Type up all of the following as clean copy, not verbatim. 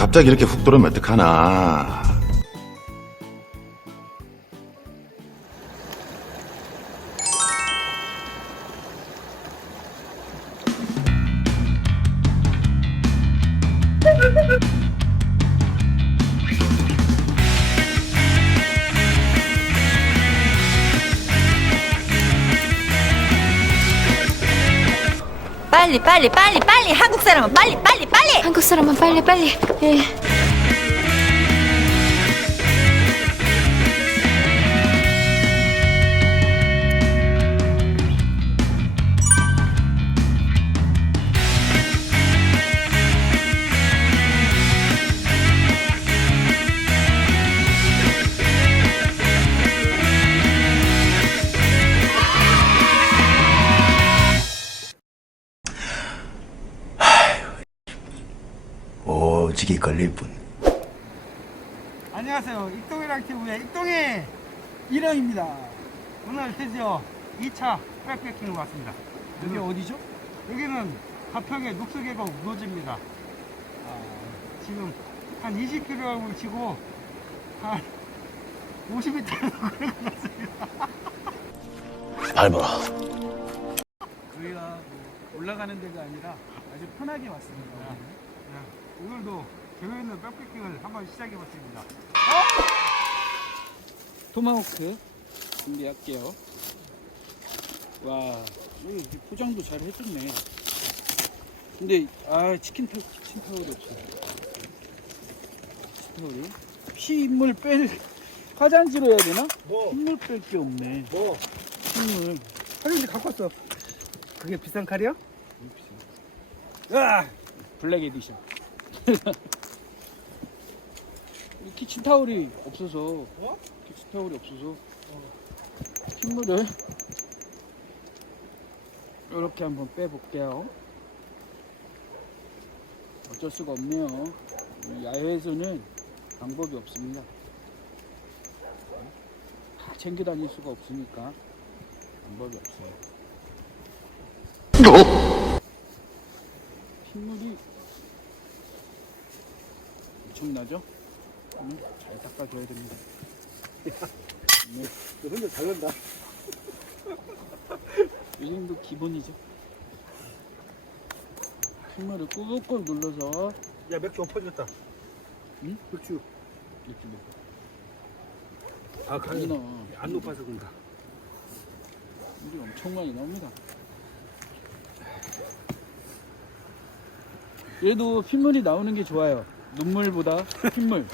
갑자기 이렇게 훅 들어오면 어떡하나. 빨리 한국 사람은 빨리 한국 사람은 빨리. 예. 오지게 걸릴 뿐. 안녕하세요. 익동이랑 TV의 익동이 일영입니다. 오늘 드디어 2차 백패킹을 왔습니다. 여기 어디죠? 여기는 가평의 녹수계곡 노지입니다. 지금 한 20km를 치고 한 50m 걸어갔습니다. 밟아라. 저희가 올라가는 데가 아니라 아주 편하게 왔습니다. 오늘도 재미있는 백패킹을 한번 시작해봤습니다. 토마호크 준비할게요. 와, 여기 포장도 잘 해줬네. 근데 치킨타올이 없어. 치킨타올이 핏물 뺄 화장지로 해야 되나? 뭐? 핏물 뺄 게 없네. 뭐? 핏물. 칼인지 갖고 왔어. 그게 비싼 칼이야? 블랙 에디션. 키친타올이 없어서 키친타올이 없어서 핏물을 이렇게 한번 빼볼게요. 어쩔 수가 없네요. 야외에서는 방법이 없습니다. 다 챙겨 다닐 수가 없으니까 방법이 없어요. 핏물이 엄청나죠? 잘 닦아줘야 됩니다. 네. 너 혼자 잘 논다. 이 정도 기본이죠. 핏물을 꾹꾹 눌러서 야, 맥주 엎어졌다. 응? 맥주. 이렇게 아, 많이 넣어. 안 높아서 그런가. 물이 엄청 많이 나옵니다. 그래도 핏물이 나오는 게 좋아요. 눈물보다 핏물.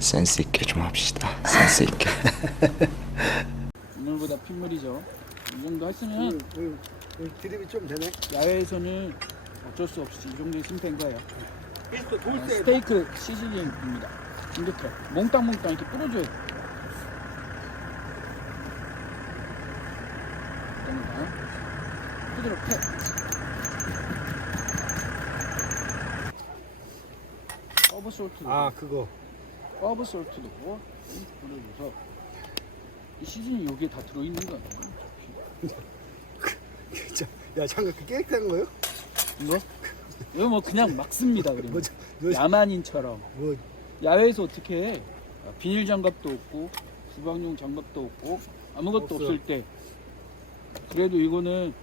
센스 있게 좀 합시다. 센스 있게. 눈물보다 핏물이죠. 이 정도 했으면 드립이 좀 되네. 야외에서는 어쩔 수 없이 이 정도 있으면 된 거예요. 돌 때. 스테이크 시즈닝입니다. 이렇게 몽땅몽땅 이렇게 뿌려줘요. 됩니다. 그대로 패. 허브 솔트도 그거. 허브 솔트도 뿌려줘서 이 시즈닝 여기에 다 들어있는 거 아니에요? 진짜. 야, 잠깐 그 깨끗한 거요? 이거 뭐 그냥 막 씁니다. 그러면 야만인처럼. 뭐, 야외에서 어떻게 해? 비닐 장갑도 없고 주방용 장갑도 없고 아무것도 없어. 없을 때 그래도 이거는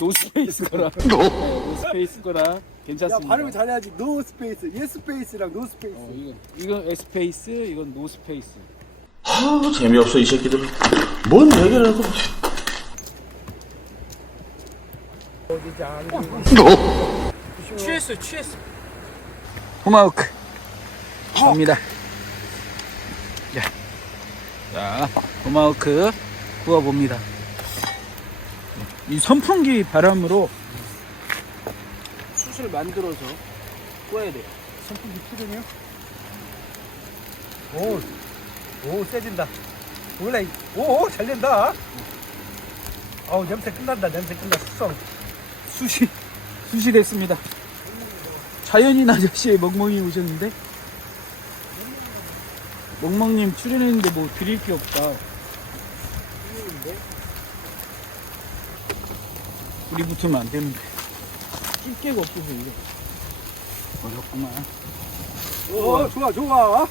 노스페이스 거라 노스페이스 거라 괜찮습니다. 야, 발음을 잘해야지. 노 스페이스. 예 스페이스랑 노 스페이스. 이건 에스페이스, 이건 노스페이스. 재미없어 이 새끼들. 뭔 얘기를 하고. 취했어. 토마호크 갑니다. 자, 토마호크 구워봅니다. 이 선풍기 바람으로 숯을 만들어서 구워야 돼요. 선풍기 푸드네요. 오, 세진다. 원래, 잘 된다. 어우, 냄새 끝난다. 숙성. 숯이 됐습니다. 자연인 아저씨의 멍멍이 오셨는데 멍멍님 출연했는데 뭐 드릴 게 없다. 우리 붙으면 안 되는데. 집게가 없어서 이게 어렵구만. 좋아 좋아.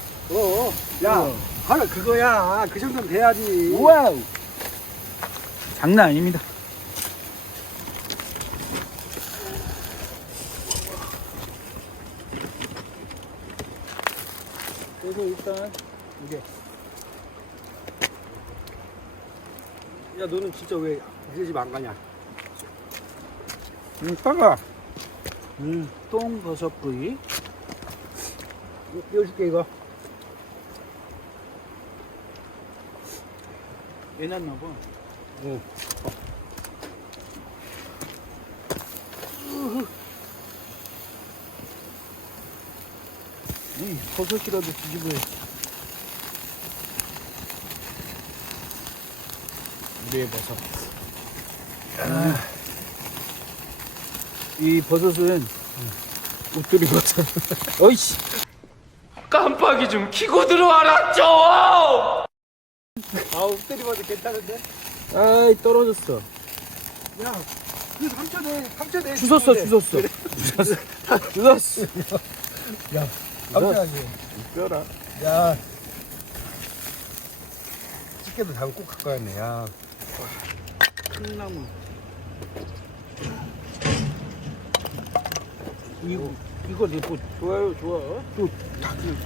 야 바로 그거야. 그 정도면 돼야지. 와우. 장난 아닙니다. 그래서 일단 이게 야 너는 진짜 왜 우리 집 안 가냐? 따가 똥버섯 구이 이거 띄워줄게 이거. 해놨나 봐. 응. 버섯이라도 뒤집어야지. 우리의 버섯. 이 버섯은 옷들이 버섯. 어이씨. 깜빡이 좀 켜고 들어와라 좀! 아우 때리봐도 괜찮은데? 아이 떨어졌어. 야, 그 삼촌에 주웠어. 주웠어. 야, 삼촌이 뼈라. 야, 집게도 잡고 꼭 갖고 왔네. 야, 콩나물. 이거 내뭐 좋아요, 좋아. 또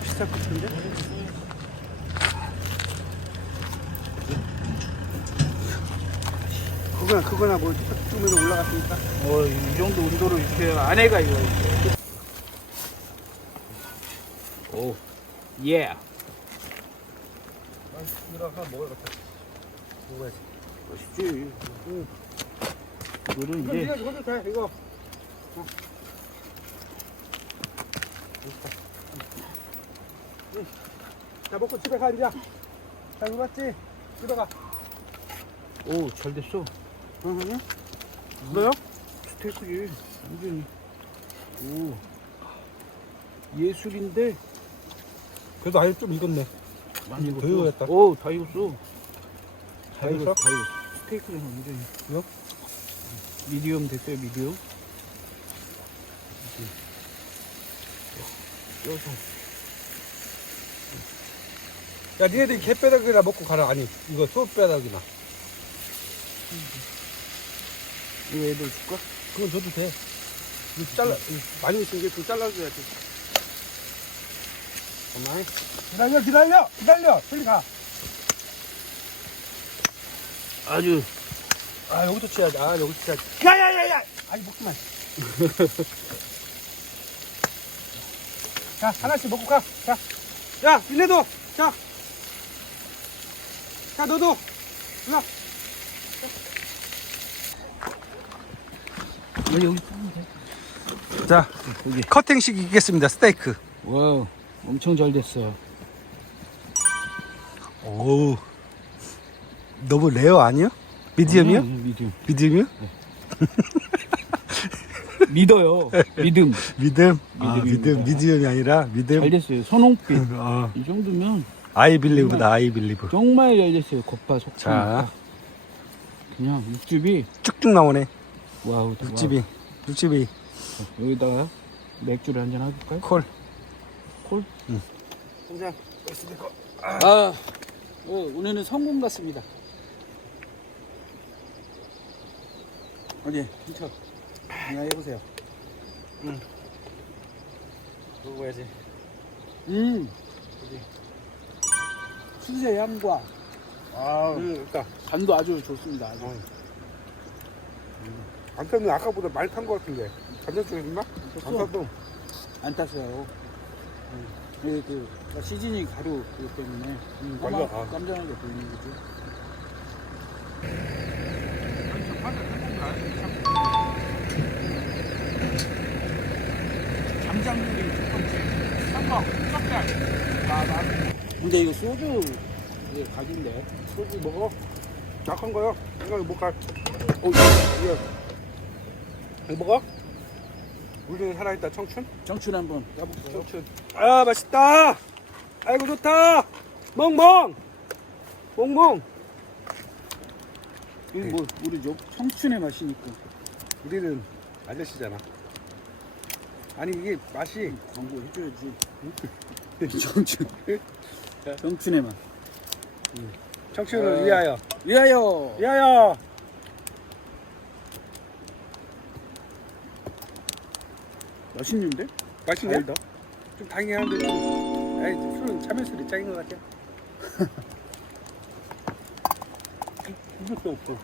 비쌀 것 같은데? 그거나 뭐 조금이라도 올라갔으니까. 이 정도 온도로 이렇게 안에가 이거. 오, 예. 이거 하나 먹어야겠다. 먹어야지. 맛있지. 이거는 이거 이제 네가 이거 돼, 이거. 자, 먹고 집에 가, 이제. 자, 이거 맞지? 집에 가. 오, 잘 됐어. 응? 그래요? 스테이크지. 완전히. 오, 예술인데. 그래도 아예 좀 익었네. 많이 더 익었다. 오, 다 익었어. 다 익었어? 다 익었어. 스테이크는 완전히. 이거? 미디움 됐어요, 미디움. 뼈서. 야, 니네들이 개뼈다귀나 먹고 가라. 아니, 이거 소뼈다귀나. 이거 애들 줄까? 그건 줘도 돼. 이거 잘라, 많이 있으니까 좀 잘라줘야지. 잠깐만. 기다려! 빨리 가. 아주. 아, 여기도 쳐야지. 여기도 쳐야지. 야! 아니, 먹지마. 자, 하나씩 먹고 가. 자. 야, 니네도! 자, 너도! 일로 와. 여기. 자, 커팅식 있겠습니다. 스테이크. 와우, 엄청 잘 됐어. 오우. 너무 레어 아니야? 미디엄이요? 미디움. 미디엄이요? 믿어요. 믿음. 믿음? 믿음입니다. 미디엄이 아니라 믿음? 잘 됐어요. 선홍빛. 어. 이 정도면 I believe다, I believe. 정말 잘 됐어요. 겉바 속바. 자, 그냥 육즙이 쭉쭉 나오네. 와우. 육즙이. 와우. 여기다가 맥주를 한잔 해볼까요? 콜. 콜? 응. 한잔. 아, 오늘은 성공 같습니다. 어디? hin쳐. 하나 해보세요. 먹어야지. 수세 향과 일단. 간도 아주 좋습니다. 아주. 안 탔는데 아까보다 많이 탄 것 같은데. 간장 쪽에 있나? 안 탔어. 안 땄어요. 그 시즈닝 가루 그것 때문에 완전, 깜깜하게 보이는 거죠. 잠장물이 첫 번째. 삼각, sap달. 근데 이거 소주 이게 각인데 소주 먹어? 약한 거요? 이거 못 가. 이거 이거 먹어? 우리는 살아있다, 청춘? 정춘 한번 까볼게요. 청춘. 아, 맛있다! 아이고, 좋다! 멍멍! 멍멍! 이거 뭐 우리 청춘의 맛이니까. 우리는 아저씨잖아. 아니 이게 맛이 광고 해줘야지. 정춘. 정춘의 맛. 청춘을 위하여. 위하여. 위하여. 맛있는데? 맛있냐? 달다. 좀 당긴 한데 좀. 아이 술은 참외술이 짱인 것 같아. 이것도 없고.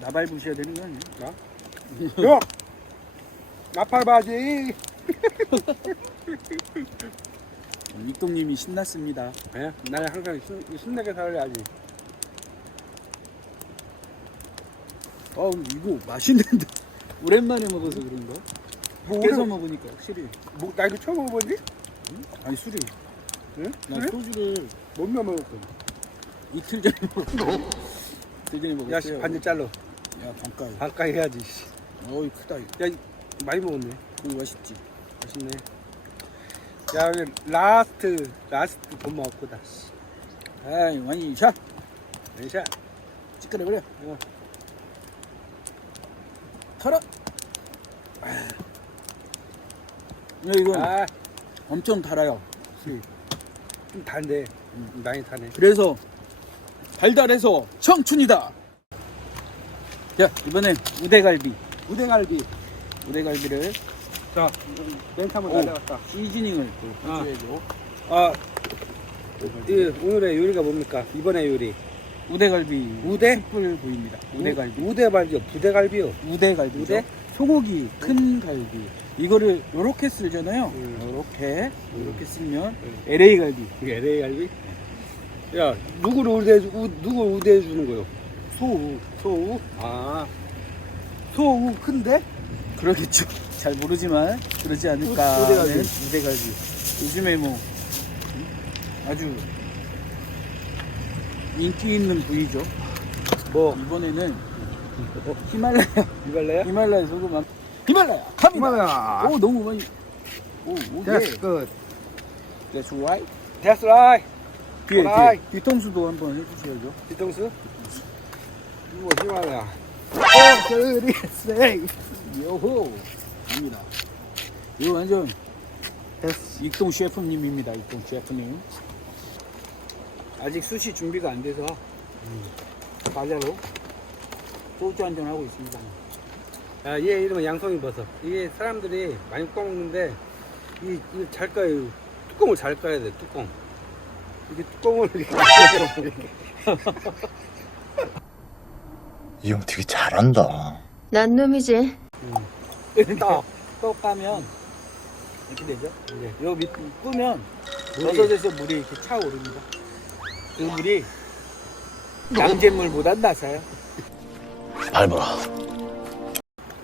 나발 부셔야 되는 거 아니야? 나? 요! 나팔바지. 이똥님이 신났습니다. 예? 나는 항상 신나게 살아야지. 이거 맛있는데 오랜만에 먹어서 그런가? 뭐 깨서 오늘 먹으니까 확실히. 뭐, 나 이거 처음 먹어보니? 아니 술이. 응? 나 그래? 소주를 몇몇 먹었거든. 이틀 전에 먹었어. 이틀 전에 야, 씨, 먹었어요. 반절 잘라. 야 반가이. 반가이 해야지. 씨. 어이 크다. 이거. 야, 많이 먹었네. 이거 맛있지. 맛있네. 야, 여기 라스트 돈 먹었다. 씨. 아이 완샷. 샷. 찌끄려 버려. 털어. 이거 아, 엄청 달아요. 좀 단데. 많이 타네. 그래서 달달해서 청춘이다. 자 이번엔 우대갈비. 우대갈비를 자, 멘트 한번 오. 날려갔다. 시즈닝을 또 아. 해줘야죠. 아, 오늘의 요리가 뭡니까? 이번의 요리. 우대갈비. 우대? 숯불구이입니다. 우대갈비. 우대갈비요. 부대갈비요. 우대갈비. 우대? 소고기 큰 갈비. 이거를 요렇게 쓸잖아요. 음. 요렇게 쓰면 LA 갈비. 이게 LA 갈비? 야, 누구를 우대해 주는 거요? 소우? 아, 소우 큰데? 그러겠죠. 잘 모르지만 그러지 않을까. 우대갈비. 하는 우대갈비. 요즘에 뭐 아주 인기 있는 부위죠. 뭐? 이번에는 히말라야. 이발레야? 히말라야 소금 히말라야 갑니다. 히말라야. 오 너무 많이. 오 That's good. That's right. That's right. 뒤에 alright. 뒤통수도 한번 해주셔야죠. 뒤통수? 이거 히말라야. 그리세이 요호 갑니다. 이거 완전 이동 셰프님입니다. 이동 셰프님. 아직 수시 준비가 안 돼서 과자로 소주 한잔 하고 있습니다. 야, 얘 이름은 양송이 버섯. 이게 사람들이 많이 구워 먹는데 이게 잘 까요. 뚜껑을 잘 까야 돼. 뚜껑. 이게 뚜껑을 이렇게 이 형 되게 잘한다. 난 놈이지. 또 까면 이렇게 되죠. 이제 요 밑 끄면 버섯에서 물이 이렇게 차오릅니다. 그 물이 양잿물보다 낮아요. 밟아라.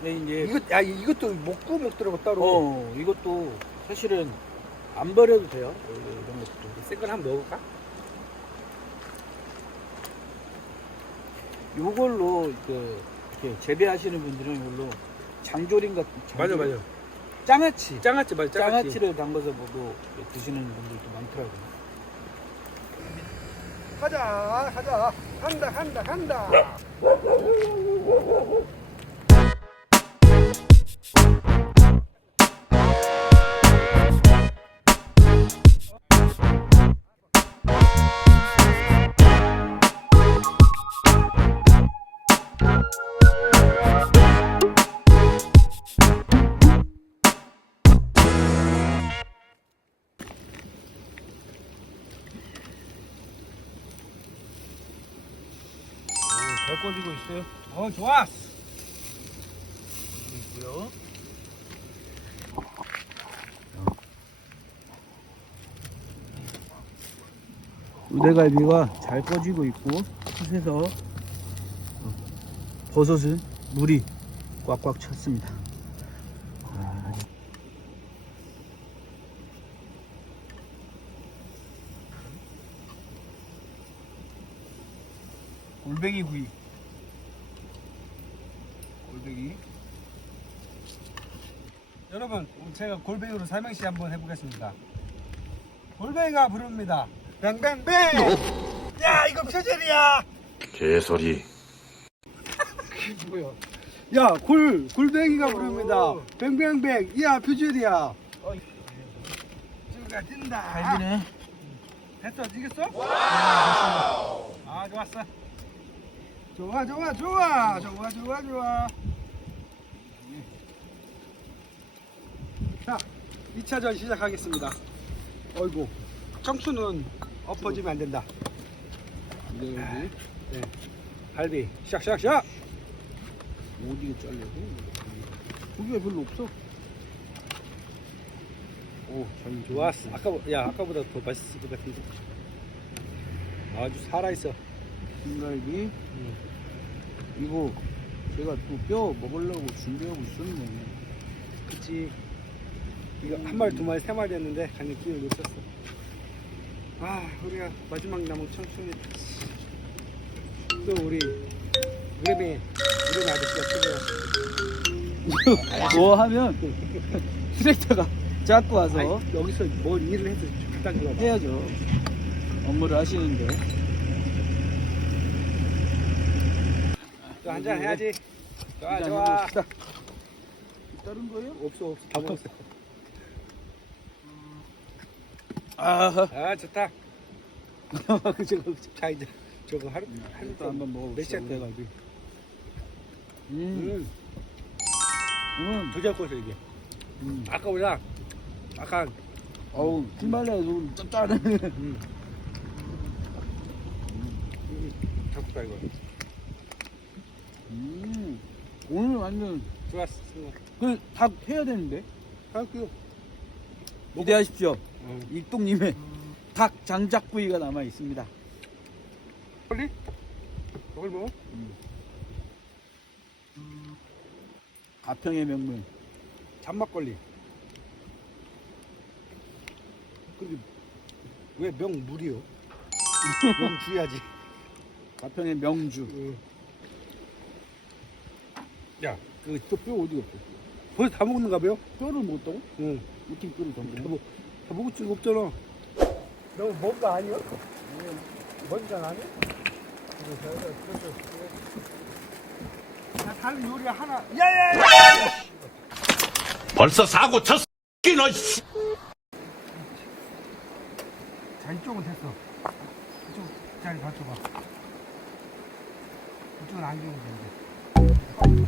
근데 이제 이것도 못 구워 먹더라고 따로. 이것도 사실은 안 버려도 돼요. 이런 것도. 센걸 한번 먹을까? 요걸로 이렇게 재배하시는 분들은 이걸로 장조림 같은 맞아. 장아찌 장아찌 맞아. 장아찌. 장아찌를 담궈서 먹고 드시는 분들도 많더라고요. 가자. 간다. 잘 꺼지고 있어요. 좋아. 있고요. 우대갈비가 잘 꺼지고 있고 숯에서 버섯은 물이 꽉꽉 찼습니다. 골뱅이 구이. 여러분, 제가 골뱅이로 삼행시 한번 해보겠습니다. 골뱅이가 부릅니다. 뱅뱅뱅. 야, 이거 표절이야. 개소리. 뭐야? 야, 골뱅이가 부릅니다. 뱅뱅뱅. 야, 퓨즈리야. 쭈가 뛴다. 갈비네. 됐어, 이겼어? 아, 좋았어. 좋아. 자, 2차전 시작하겠습니다. 어이구, 청춘은 엎어지면 안 된다. 여기 네. 갈비, 샥. 어디에 잘려고? 고기가 별로 없어. 오, 잘 좋았어. 아까보다 더 맛있을 것 같은데. 아주 살아있어. 흰갈비. 이거 제가 또 뼈 먹으려고 준비하고 있었네. 그치. 이거 한 마리, 두 마리, 세 마리 했는데 간이 기회를 놓쳤어. 아, 우리가 마지막 남은 청춘이 또 우리 아저씨가 최고야. 뭐 하면 트랙터가 잡고 와서 아니, 여기서 뭘 일을 해도 적당히 들어봐. 해야죠. 업무를 하시는데. 또 한잔 해야지. 좋아. 해봅시다. 다른 거예요? 없어. 다 먹었어. 아, 좋다. 그죠. 자, 이제 저거 또 한번 먹어봅시다. 몇 시간 돼? 더 잘 꺼서 이게. 아까보다 약간 어우, 풀말려서 짭짤해. 잡다 이거. 오늘 완전 좋았어. 다 해야 되는데. 할게요. 기대하십시오. 일동님의 닭 장작구이가 남아 있습니다. 빨리? 먹을 뭐? 가평의 명물. 잔막걸리. 근데 왜 명물이요? 명주야지. 가평의 명주. 야, 그 또 뼈 어디 갔어? 벌써 다 먹는가 봐요? 뼈를 먹었다고? 응. 어떻게 뼈를 다 먹어? 다 먹을 수가 없잖아. 너무 먼 거 아니야? 먼거 아니야? 야, 다른 요리 하나. 야야야! 벌써 사고 쳤어. 너 씨. 자, 이쪽은 됐어. 이쪽 자리 맞춰봐. 이쪽은 안 좋은 건데.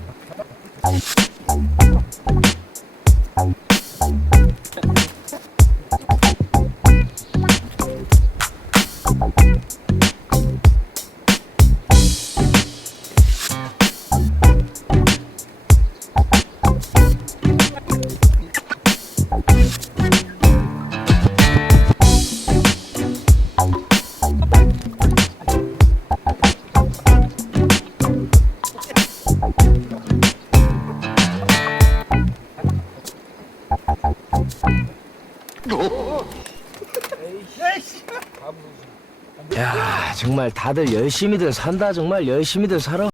야, 정말 다들 열심히들 산다. 정말 열심히들 살아.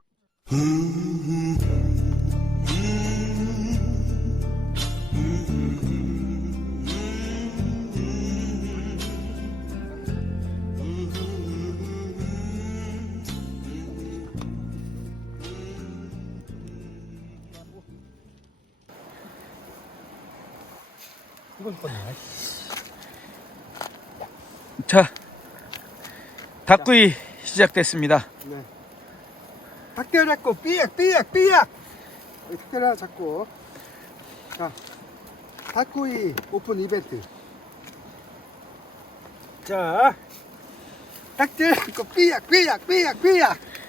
자, 닭구이 시작됐습니다. 네. 닭대를 잡고 삐약. 닭대를 하나 잡고. 자, 닭구이 오픈 이벤트. 자, 닭대를 잡고 삐약.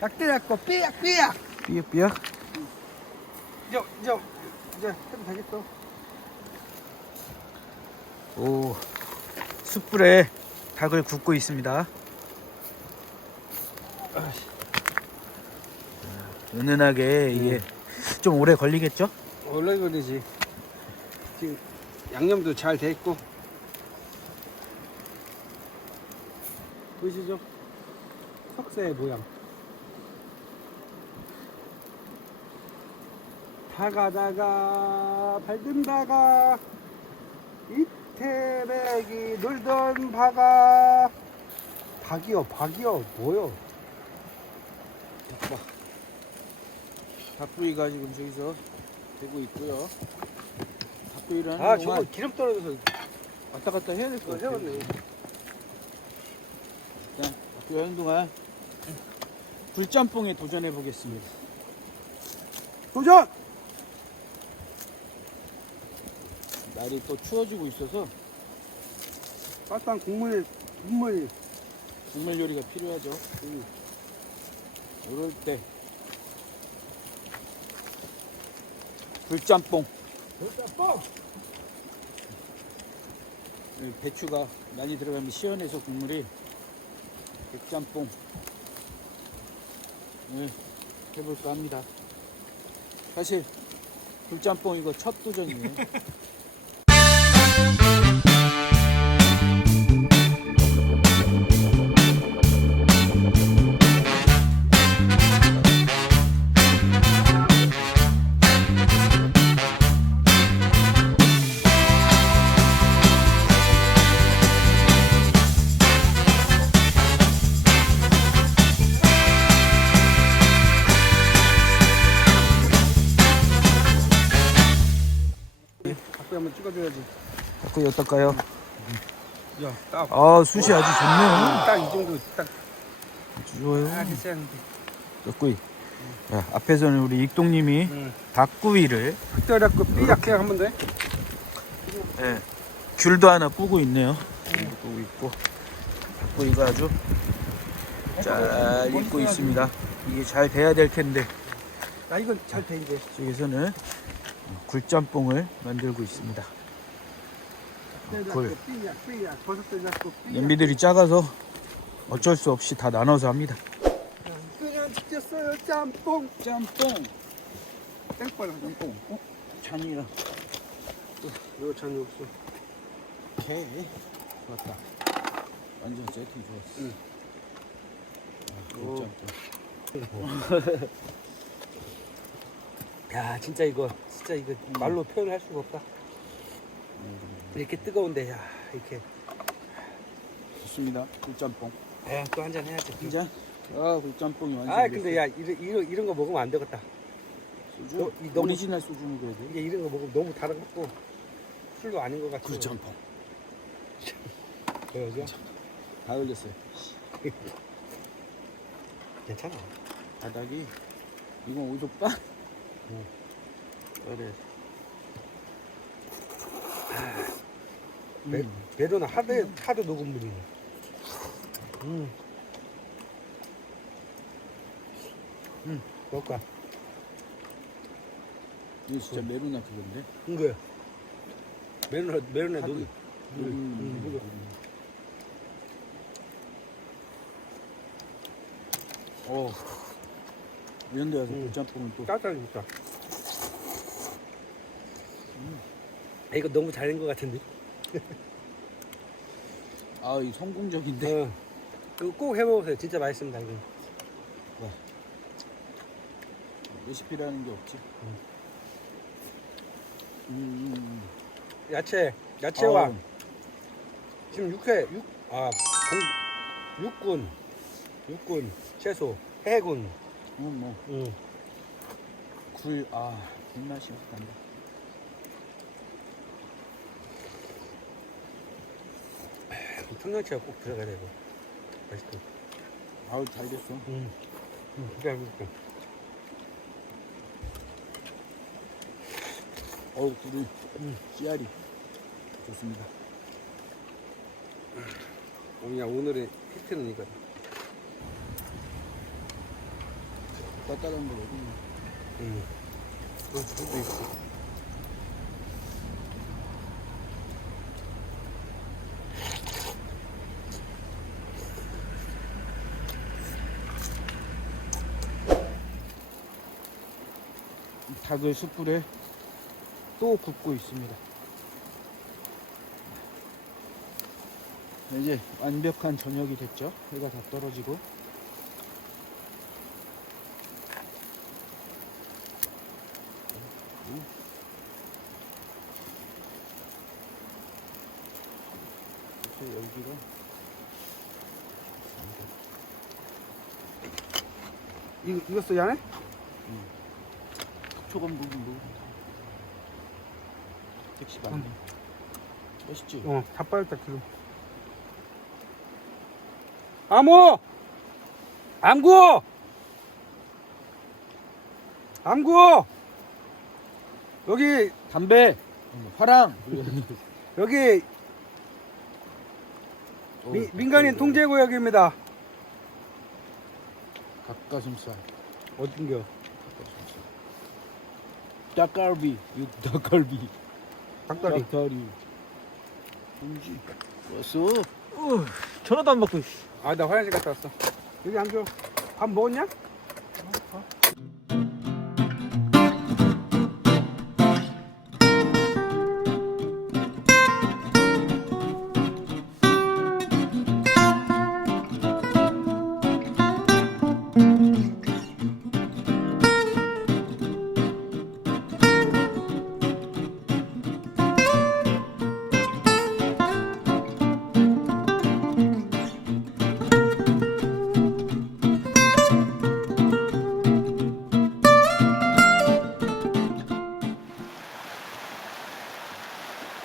닭대를 잡고 삐약. 삐약삐약. 이제 해도 되겠어. 오, 숯불에 닭을 굽고 있습니다. 은은하게 이게 좀 오래 걸리겠죠? 원래 그러지. 지금 양념도 잘 돼 있고. 보이시죠? 석쇠의 모양. 다가다가 발든다가 이태백이 놀던 바가 박이요 뭐요? 닭구이가 지금 저기서 되고 있고요. 닭구이를 하는 아 저거 동안 기름 떨어져서 왔다 갔다 해야 될 것 같아요. 해봤네. 자, 닭구이 하는 동안 굴짬뽕에 도전해 보겠습니다. 도전! 날이 또 추워지고 있어서 따뜻한 국물 국물 요리가 필요하죠. 이럴 때 굴짬뽕. 배추가 많이 들어가면 시원해서 국물이 굴짬뽕 해볼까 합니다. 사실 굴짬뽕 이거 첫 도전이에요. 닭구이 한번 찍어줘야지. 닭구이 어떨까요? 야, 딱 아, 숯이 아주 좋네요. 딱 이 정도 딱 좋아요. 괜찮은데. 닭구이. 자, 앞에서는 우리 익동님이 닭구이를 흑돼지고 삐약해 하면 돼. 귤도 하나 꾸고 있네요. 꾸고 있고 닭구이가 아주 잘 익고 있습니다. 이게 잘 돼야 될 텐데 나 이건 잘 돼 이제. 저기서는 굴짬뽕을 만들고 있습니다. 굴. 삐약 버섯도 잡고 삐약. 냄비들이 작아서 어쩔 수 없이 다 나눠서 합니다. 그냥 시켰어요 짬뽕. 짬뽕. 땡벌 짬뽕. 잔이랑 이거 잔이 없어. 게. 좋았다. 완전 세팅 좋았어. 굴짬뽕. 야 진짜 이거 말로 표현할 수가 없다. 이렇게 뜨거운데 야 이렇게. 좋습니다. 굴짬뽕. 또 한 잔 해야지. 진짜? 아, 굴짬뽕이 완전. 아 근데 야 이런 거 먹으면 안 되겠다. 소주? 이 너무- 오리지널 소주는 그래도. 이게 이런 거 먹으면 너무 달아갖고 술도 아닌 것 같아. 굴짬뽕. 그러죠? 다 흘렸어요. 괜찮아. 바닥이 이건 오돌빠? 그래. 메로나 하도 녹은 물이네. 먹을까? 이거 진짜 메로나 그건데. 이거야. 메로나 녹이. 이런 데 와서 굴짬뽕은 또 짜짜니까. 이거 너무 잘된 것 같은데. 아, 이 성공적인데. 이거 꼭 해먹으세요. 진짜 맛있습니다. 이거. 레시피라는 게 없지. 야채와 아우. 지금 육군 채소 해군. 뭐 굴, 굴맛이 난다. 청양채가 꼭 들어가야 되고 맛있고. 아우, 잘 됐어. 그래 그래. 어우, 굴이 씨알이 좋습니다. 그냥 오늘의 히트는 이거다. 따뜻한 거 먹으면. 그것도 있고. 닭을 숯불에 또 굽고 있습니다. 이제 완벽한 저녁이 됐죠. 해가 다 떨어지고. 그래서 열기가 이거 써야 하네? 조금 뭐. 택시 많네. 멋있지? 다 빠졌다 지금. 암구! 암구! 암구! 여기 담배, 화랑. 여기 민간인 통제구역입니다. 닭가슴살. 어딘겨? 닭갈비, 닭갈비. 닭다리. 닭다리. 음식. 왔어? 전화도 안 받고. 아, 나 화장실 갔다 왔어. 여기 앉아. 밥 먹었냐?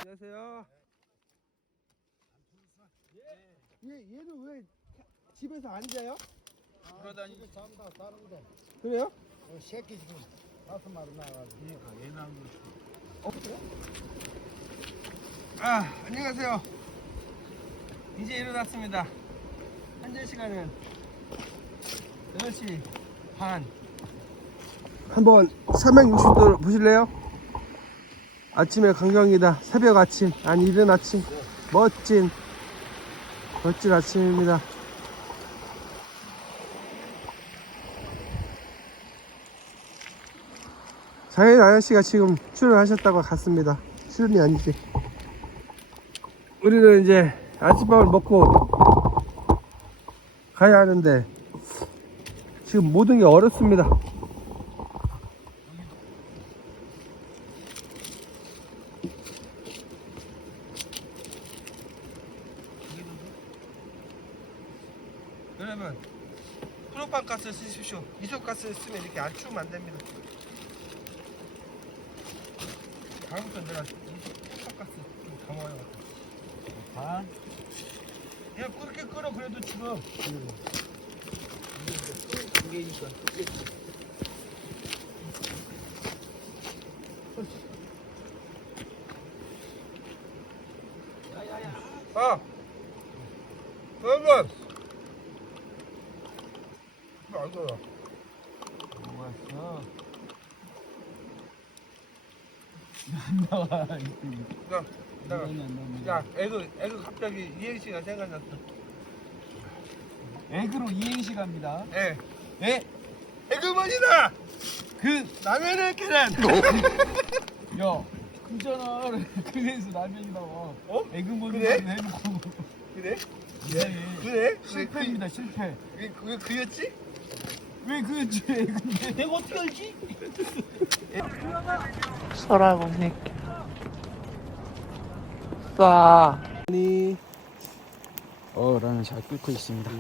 안녕하세요. 얘는 왜 집에서 안 자요? 돌아다니고 잠다 다른데. 그래요? 새끼 지금 5마리 나와가지고. 얘 나온 거. 그래? 아, 안녕하세요. 이제 일어났습니다. 현재 시간은 8시 반. 한번 360도 보실래요? 아침의 광경이다. 새벽 아침, 아니 이른 아침. 멋진 아침입니다. 장인 아저씨가 지금 출연하셨다고 갔습니다. 출연이 아니지. 우리는 이제 아침밥을 먹고 가야 하는데 지금 모든 게 어렵습니다. 여러분, 프로판 가스 쓰십시오. 이소가스 쓰면 이렇게 안 추우면 안 됩니다. 다음부터 내가 이소가스 좀 담아요. 반? 야, 그렇게 끓어 그래도 지금. 이게니까. 아, 여러분. 알거야. 뭐였어? 안 나와. 야, 애그 갑자기 이행시가 생각났어. 에그로 이행시 갑니다. 예. 예? 애그머니다. 그 라면을 계란. 야, 그잖아. 그래서 라면이 나와. 어? 에그머니 그래? 해놓고. 그래? 예. 그래? 실패입니다, 실패. 왜 그였지? 왜 그랬지? 근데 내가 어떻게 알지? 라면 잘 끓고 있습니다.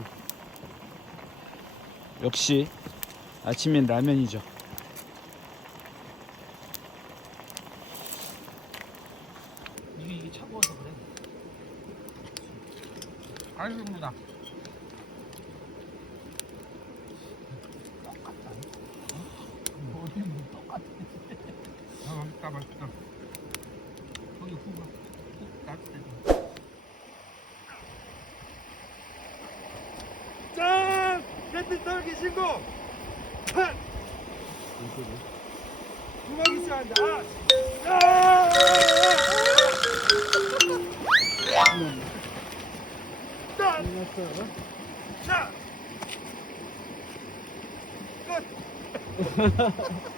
역시 아침엔 라면이죠. 이게 차가워서 그래. 알겠습니다. 맛있다. 거기 후가 훅 따뜻해. 짠! 햇빛 떨기 신고! 핫! 두마기 씨 한다. 아! 짠! 자! 끝!